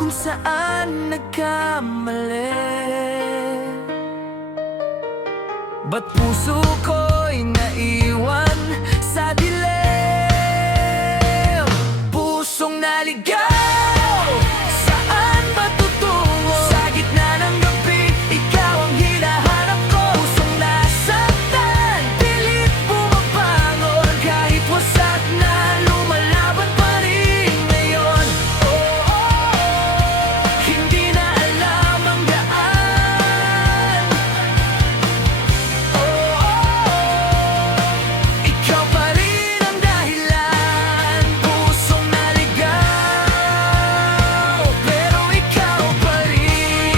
kung saan nagkamali. Ba't puso ko'y naiwan sa dilim? Pusong naligaw, saan ba tutungo? Sa gitna ng gabi, ikaw ang hinahanap ko. Pusong nasaktan, pilit bumabangon. Kahit wasak na, lumalaban pa rin ngayon. Hindi na alam ang daan. Ikaw pa rin ang dahilan. Pusong naligaw, pero ikaw pa rin.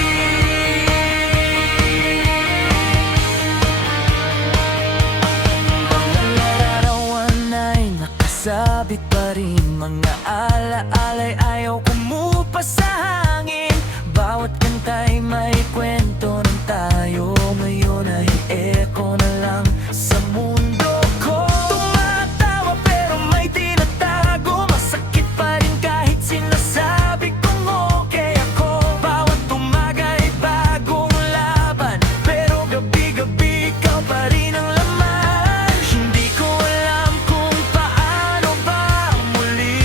Mga larawan ay nakasabit pa rin. Mga alaala'y ayaw kumupa sa hangin. Bawat kanta'y may kwento ng tayo. Ngayon ay eko na lang sa mundo ko. Tumatawa pero may tinatago. Masakit pa rin kahit sinasabi kong okay ako. Bawat umaga ay bagong laban, pero gabi-gabi ikaw pa rin ang laman. Hindi ko alam kung paano ba muli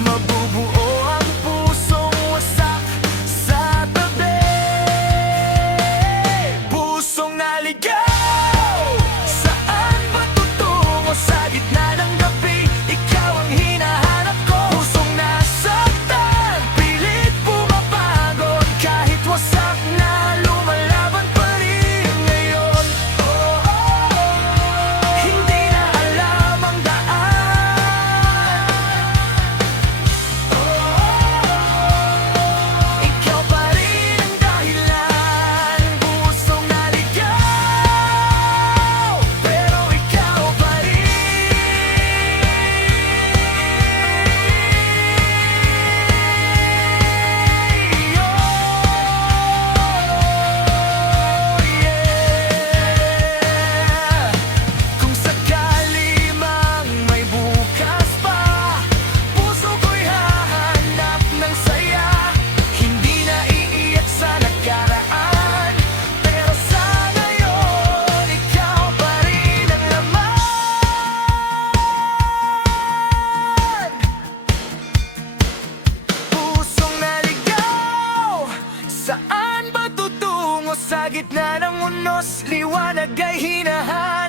mabubuo ang pusong wasak sa tabi. Pusong naligaw, saan ba tutungo? Sa gitna ng gabi, ikaw ang hinahanap ko. Pusong nasaktan, pilit bumabangon. Kahit wasak na, lumalaban pa rin ngayon. Hindi na alam ang daan. Ikaw pa rin ang dahilan. Pusong naligaw, pero ikaw pa rin. Kung sakali mang may bukas pa, puso ko'y hahanap ng saya. Hindi na iiyak sa nakaraan, pero sa ngayon, ikaw pa rin ang laman. Pusong naligaw, saan ba tutungo? Sa gitna ng unos, liwanag ay hinahanap.